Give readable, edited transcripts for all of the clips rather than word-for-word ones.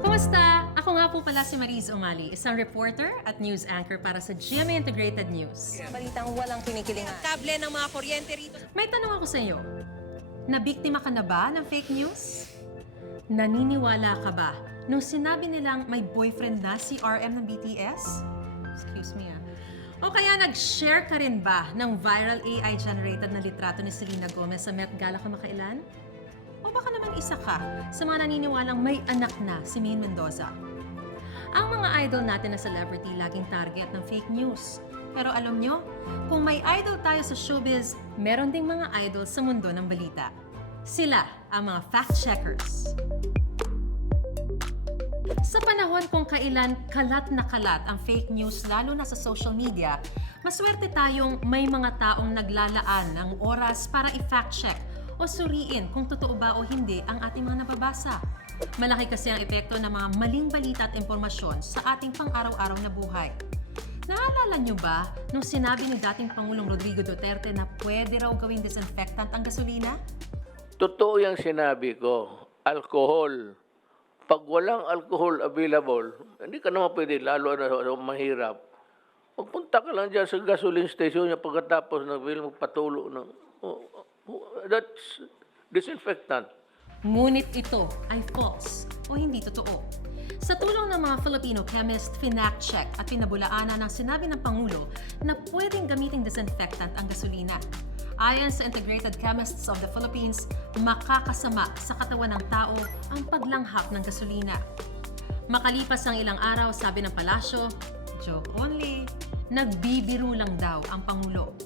Kumusta? Ako nga po pala si Mariz Umali, isang reporter at news anchor para sa GMA Integrated News. Balitang walang kinikilingan. Kable ng mga kuryente rito. May tanong ako sa iyo. Nabiktima ka na ba ng fake news? Naniniwala ka ba nung sinabi nilang may boyfriend na si RM ng BTS? Excuse me O kaya nag-share ka rin ba ng viral AI-generated na litrato ni Selena Gomez sa Met Gala kamakailan? O baka naman isa ka sa mga naniniwalang may anak na si Maine Mendoza? Ang mga idol natin na celebrity laging target ng fake news. Pero alam nyo, kung may idol tayo sa showbiz, meron ding mga idol sa mundo ng balita. Sila ang mga fact-checkers. Sa panahon kung kailan kalat na kalat ang fake news lalo na sa social media, maswerte tayong may mga taong naglalaan ng oras para i-fact check o suriin kung totoo ba o hindi ang ating mga nababasa. Malaki kasi ang epekto ng mga maling balita at impormasyon sa ating pang-araw-araw na buhay. Naalala nyo ba nung sinabi ni dating Pangulong Rodrigo Duterte na pwede raw gawing disinfectant ang gasolina? Totoo yung sinabi ko, alcohol. Pag walang alcohol available, hindi ka naman pwede, lalo na mahirap. Magpunta ka lang dyan sa gasoline station niya pagkatapos magpatulo ng... that's disinfectant. Ngunit ito ay false o hindi totoo. Sa tulong ng mga Filipino chemist, finact-check at pinabulaanan ng sinabi ng Pangulo na pwedeng gamiting disinfectant ang gasolina. Ayon sa Integrated Chemists of the Philippines, makakasama sa katawan ng tao ang paglanghap ng gasolina. Makalipas ang ilang araw, sabi ng palasyo, joke only, nagbibiro lang daw ang Pangulo.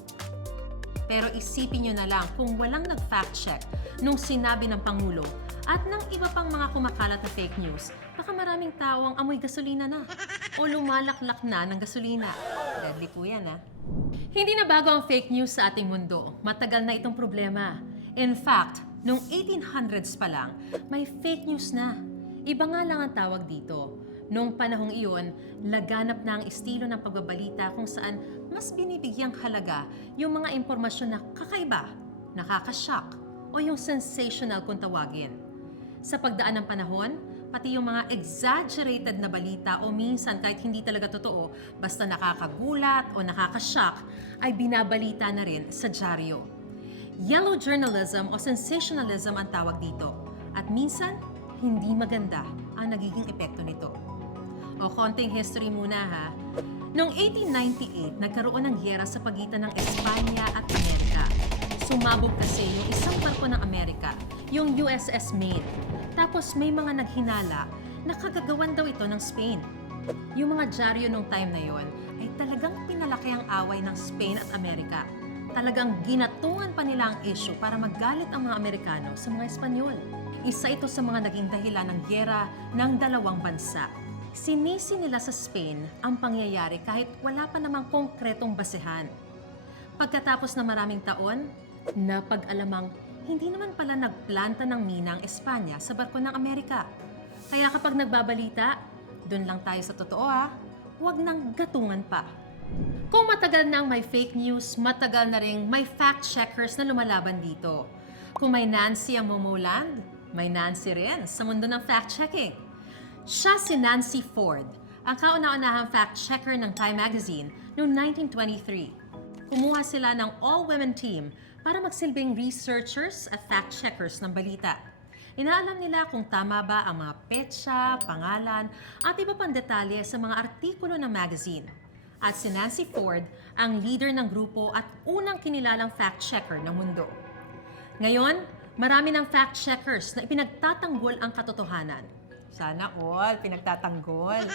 Pero isipin nyo na lang kung walang nag-fact check nung sinabi ng Pangulo at ng iba pang mga kumakalat na fake news, baka maraming tao ang amoy gasolina na o lumalaklak na ng gasolina. Deadly po yan, Hindi na bago ang fake news sa ating mundo. Matagal na itong problema. In fact, noong 1800s pa lang, may fake news na. Iba nga lang ang tawag dito. Noong panahong iyon, laganap na ang estilo ng pagbabalita kung saan mas binibigyang halaga yung mga impormasyon na kakaiba, nakakashock, o yung sensational kung tawagin. Sa pagdaan ng panahon, pati yung mga exaggerated na balita o minsan kahit hindi talaga totoo, basta nakakagulat o nakakashock, ay binabalita na rin sa dyaryo. Yellow journalism o sensationalism ang tawag dito. At minsan, hindi maganda ang nagiging epekto nito. O konting history muna Noong 1898, nagkaroon ng giyera sa pagitan ng Espanya at Amerika. Sumabog kasi yung isang barko ng Amerika, yung USS Maine. Tapos may mga naghinala na kagagawan daw ito ng Spain. Yung mga dyaryo nung time na yon ay talagang pinalaki ang away ng Spain at Amerika. Talagang ginatungan pa nila ang issue para magalit ang mga Amerikano sa mga Espanyol. Isa ito sa mga naging dahilan ng giyera ng dalawang bansa. Sinisi nila sa Spain ang pangyayari kahit wala pa namang konkretong basehan. Pagkatapos ng maraming taon, napag-alamang hindi naman pala nagplanta ng mina ang Espanya sa barko ng Amerika. Kaya kapag nagbabalita, dun lang tayo sa totoo huwag nang gatungan pa. Kung matagal nang may fake news, matagal na ring may fact-checkers na lumalaban dito. Kung may Nancy ang Momoland, may Nancy rin sa mundo ng fact-checking. Siya si Nancy Ford, ang kauna-unahang fact-checker ng Time Magazine noong 1923. Kumuha sila ng all-women team para magsilbing researchers at fact-checkers ng balita. Inaalam nila kung tama ba ang mga petsa, pangalan, at iba pang detalye sa mga artikulo ng magazine. At si Nancy Ford ang leader ng grupo at unang kinilalang fact-checker ng mundo. Ngayon, marami ng fact-checkers na ipinagtatanggol ang katotohanan. Sana all, pinagtatanggol.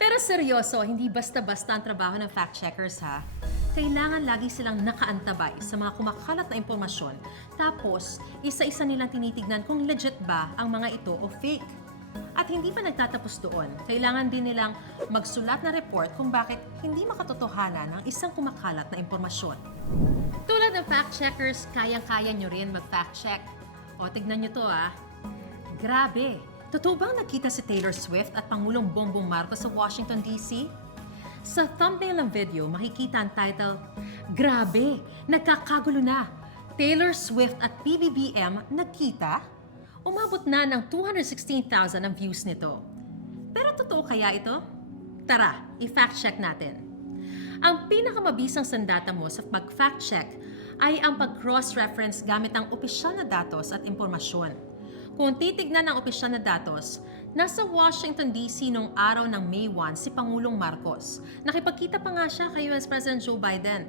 Pero seryoso, hindi basta-basta ang trabaho ng fact-checkers Kailangan lagi silang nakaantabay sa mga kumakalat na impormasyon. Tapos, isa-isa nilang tinitignan kung legit ba ang mga ito o fake. At hindi pa nagtatapos doon. Kailangan din nilang magsulat na report kung bakit hindi makatotohanan ang isang kumakalat na impormasyon. Tulad ng fact-checkers, kayang-kaya nyo rin mag-fact-check. O, tignan nyo to Grabe! Totoo bang nakita si Taylor Swift at Pangulong Bongbong Marcos sa Washington, D.C.? Sa thumbnail ng video, makikita ang title, "Grabe, nagkakagulo na. Taylor Swift at PBBM nagkita?" Umabot na ng 216,000 ang views nito. Pero totoo kaya ito? Tara, i-fact check natin. Ang pinakamabisang sandata mo sa pag-fact check ay ang pag-cross-reference gamit ang opisyal na datos at impormasyon. Kung titignan ang opisyal na datos, nasa Washington DC noong araw ng May 1 si Pangulong Marcos. Nakipagkita pa nga siya kay US President Joe Biden.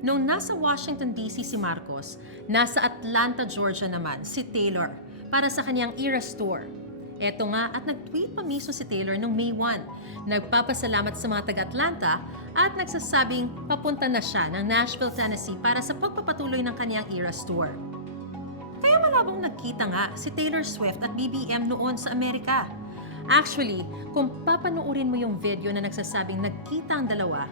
Noong nasa Washington DC si Marcos, nasa Atlanta, Georgia naman si Taylor para sa kanyang Eras Tour. Eto nga at nag-tweet pa mismo si Taylor noong May 1. Nagpapasalamat sa mga taga-Atlanta at nagsasabing papunta na siya ng Nashville, Tennessee para sa pagpapatuloy ng kanyang Eras Tour. Kaya malabong nagkita nga si Taylor Swift at BBM noon sa Amerika. Actually, kung papanoorin mo yung video na nagsasabing nagkita ang dalawa,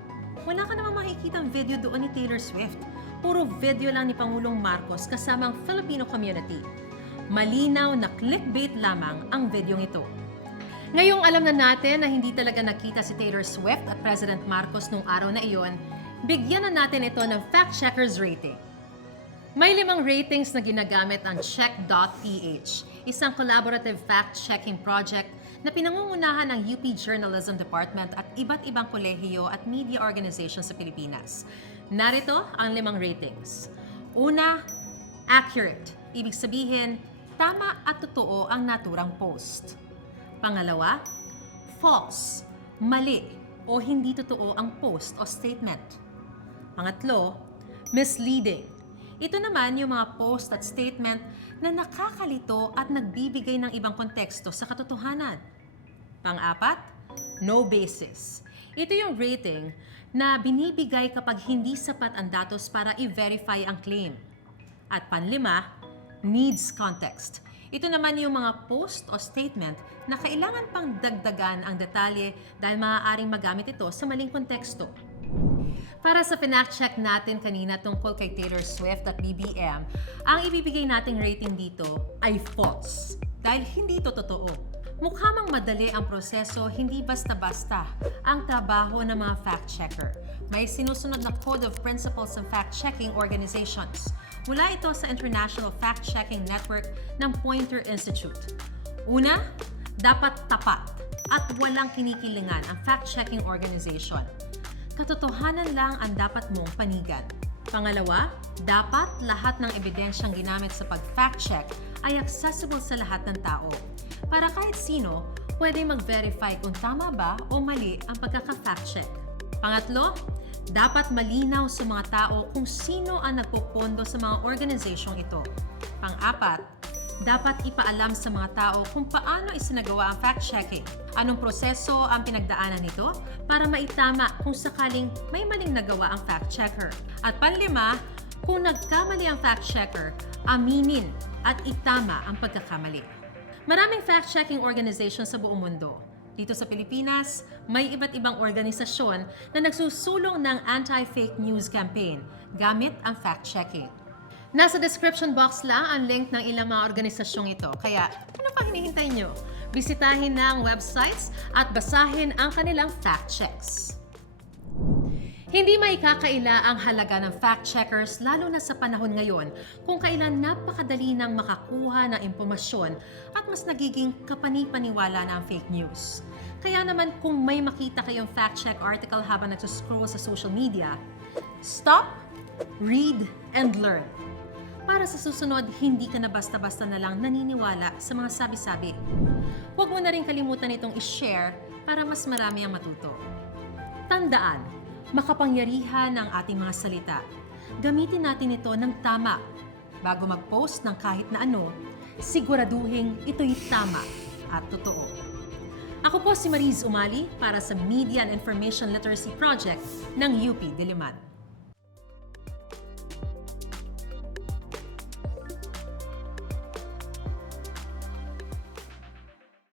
wala ka namang makikita ang video doon ni Taylor Swift. Puro video lang ni Pangulong Marcos kasama ang Filipino community. Malinaw na clickbait lamang ang videong ito. Ngayong alam na natin na hindi talaga nakita si Taylor Swift at President Marcos nung araw na iyon, bigyan na natin ito ng fact checkers rating. May 5 ratings na ginagamit ang Check.ph, isang collaborative fact-checking project na pinangungunahan ng UP Journalism Department at iba't ibang kolehiyo at media organizations sa Pilipinas. Narito ang 5 ratings. Una, accurate. Ibig sabihin, tama at totoo ang naturang post. Pangalawa, false. Mali o hindi totoo ang post o statement. Pangatlo, misleading. Ito naman yung mga post at statement na nakakalito at nagbibigay ng ibang konteksto sa katotohanan. Pang-apat, no basis. Ito yung rating na binibigay kapag hindi sapat ang datos para i-verify ang claim. At panlima, needs context. Ito naman yung mga post o statement na kailangan pang dagdagan ang detalye dahil maaaring magamit ito sa maling konteksto. Para sa pinact-check natin kanina tungkol kay Taylor Swift at BBM, ang ibibigay nating rating dito ay false dahil hindi ito totoo. Mukha mang madali ang proseso, hindi basta-basta ang trabaho ng mga fact-checker. May sinusunod na Code of Principles ng Fact-Checking Organizations. Mula ito sa International Fact-Checking Network ng Poynter Institute. Una, dapat tapat at walang kinikilingan ang fact-checking organization. Katotohanan lang ang dapat mong panigan. Pangalawa, dapat lahat ng ebidensyang ginamit sa pag-fact check ay accessible sa lahat ng tao. Para kahit sino, pwede mag-verify kung tama ba o mali ang pagkaka-fact check. Pangatlo, dapat malinaw sa mga tao kung sino ang nagpopondo sa mga organizasyong ito. Pang-apat, dapat ipaalam sa mga tao kung paano isinagawa ang fact-checking. Anong proseso ang pinagdaanan nito para maitama kung sakaling may maling nagawa ang fact-checker. At panlima, kung nagkamali ang fact-checker, aminin at itama ang pagkakamali. Maraming fact-checking organizations sa buong mundo. Dito sa Pilipinas, may iba't ibang organisasyon na nagsusulong ng anti-fake news campaign gamit ang fact-checking. Nasa description box lang ang link ng ilang mga organisasyong ito. Kaya, ano pang hinihintay nyo? Bisitahin na ang websites at basahin ang kanilang fact checks. Hindi maikakaila ang halaga ng fact checkers lalo na sa panahon ngayon kung kailan napakadali nang makakuha ng impormasyon at mas nagiging kapani-paniwala na ang fake news. Kaya naman kung may makita kayong fact check article habang nagsascroll sa social media, stop, read, and learn. Para sa susunod, hindi ka na basta-basta na lang naniniwala sa mga sabi-sabi. Huwag mo na rin kalimutan itong i-share para mas marami ang matuto. Tandaan, makapangyarihan ang ating mga salita. Gamitin natin ito ng tama. Bago mag-post ng kahit na ano, siguraduhin ito'y tama at totoo. Ako po si Mariz Umali para sa Media and Information Literacy Project ng UP Diliman.